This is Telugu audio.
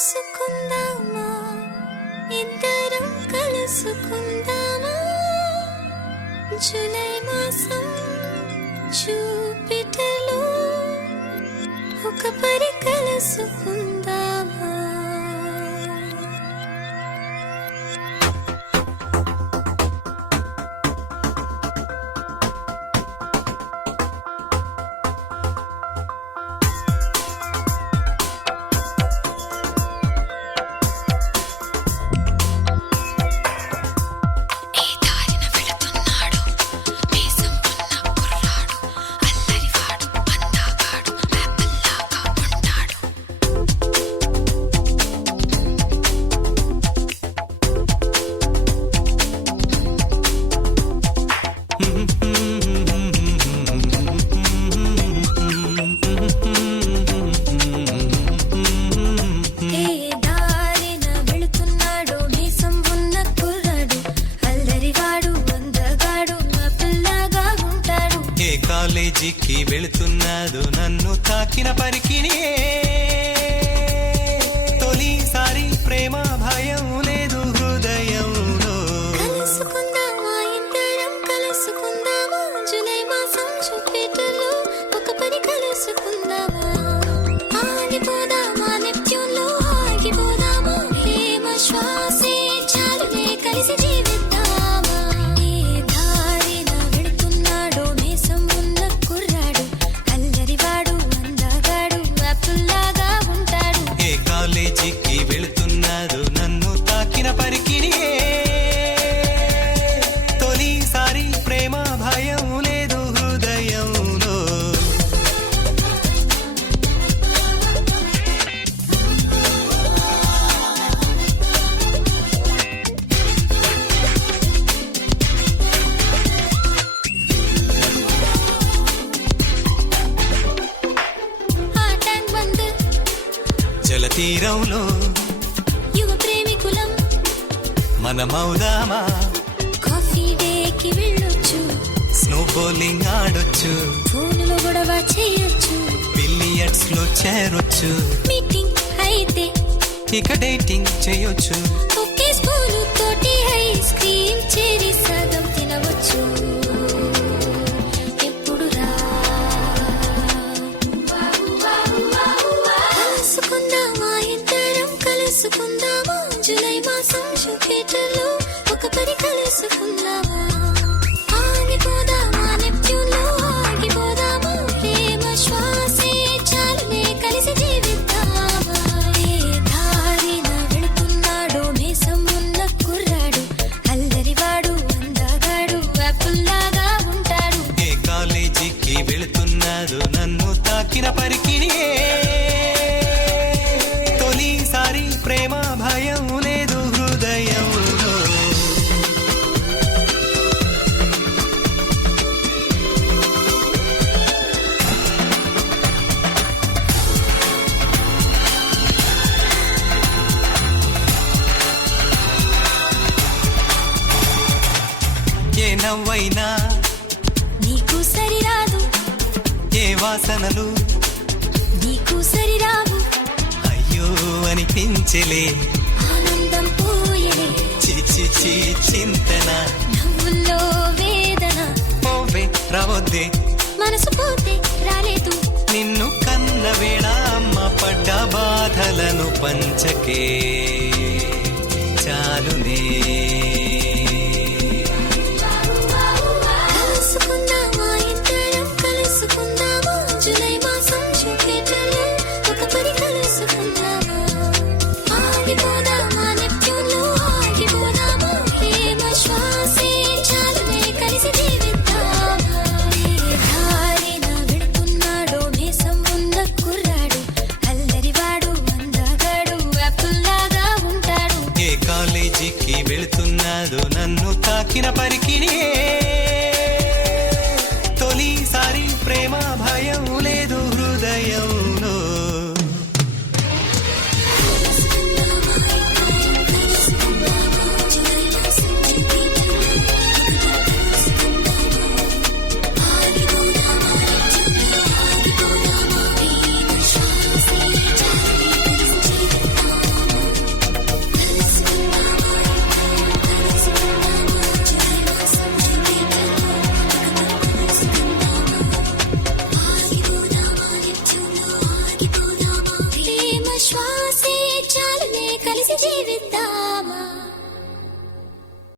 కలుసుకుందామా ఇద్దరం కలుసుకుందామా జూలై మాసం జూపిటర్లో ఒక పరి కలుసుకుందామా. కాలేజీకి వెళుతున్నాడు నన్ను తాకిన పరికిని తొలిసారి ప్రేమ భయం లేదు హృదయంలో. కలుసుకుందామా ఇద్దరం కలుసుకుందామా జూలై మాసం జూపిటర్లో ఒక పరి కలుసుకుందామా. ఆగిపోదామా నెప్ట్యూన్లో ఆగిపోదామా ప్రేమ శ్వాసే చాలునే కలిసి జీవిద్దామా. ఏ దారిన వెళుతున్నాడో మీసం ఉన్న కుర్రాడు అల్లరివాడు అందగాడు అప్పుల్లాగా ఉంటాడు. ఏ కాలేజీకి వెళుతున్నాడు నన్ను తాకిన పరికిని తొలిసారి ప్రేమ భయం లేదు హృదయంలో. ఆ ట్యాంక్ బంద్ జలతీరంలో యువ ప్రేమికులం మనమౌదామా, కాఫీ డేకి వెళ్ళొచ్చు, స్నో బౌలింగ్ ఆడొచ్చు, ఫోనులో గొడవ చేయొచ్చు, బిలియర్డ్స్ లో చేరొచ్చు, మీటింగ్ అయితే ఇక డేటింగ్ చేయొచ్చు. ఒకే స్పూను తోటి ఐస్ క్రీమ్ చేరి సగం తినవచ్చు. ఎప్పుడురా కలుసుకుందామా ఇద్దరం కలుసుకుందామా జూలై మాసం జూపిటర్లో ఒక పరి కలుసుకుందామా. ఆగిపోదామా నెప్ట్యూన్లో ఆగిపోదామా ప్రేమ శ్వాసే చాలునే కలిసి జీవిద్దామా. ఏ దారిన వెళుతున్నాడో మీసం ఉన్న కుర్రాడు అల్లరివాడు అందగాడు అప్పుల్లాగా ఉంటాడు. ఏ కాలేజీకి వెళుతున్నాడు నన్ను తాకిన పరికిని తొలిసారి ప్రేమ భయం లేదు హృదయంలో. ఏ నవ్వైనా నీకు సరిరాదు, ఏ వాసనలు నీకు సరిరావు, అయ్యో అనిపించలే, ఆనందం పోయలే, చిచి చి చింతన నవ్వుల్లో వేదన, పోవే రావద్దే మనసు పోతే రాలేదు. నిన్ను కన్న వేళ అమ్మ పడ్డ బాధలను పంచకే చాలునే. కలుసుకుందామా ఇద్దరం కలుసుకుందామా జూలై మాసం జూపిటర్లో ఒక పరి కలుసుకుందామా. ఆగిపోదామా నెప్ట్యూన్లో ఆగిపోదామా ప్రేమ శ్వాసే చాలునే కలిసి జీవిద్దామా. ఏ దారిన వెళుతున్నాడో మీసం ఉన్న కుర్రాడు అల్లరివాడు అందగాడు అప్పుల్లాగా ఉంటాడు. ఏ కాలేజీకి వెళుతున్నాడు నన్ను తాకిన పరికిని తొలిసారి ప్రేమ భయం లేదు హృదయంలో. ఆగిపోదామా కలిసి జీవిద్దాం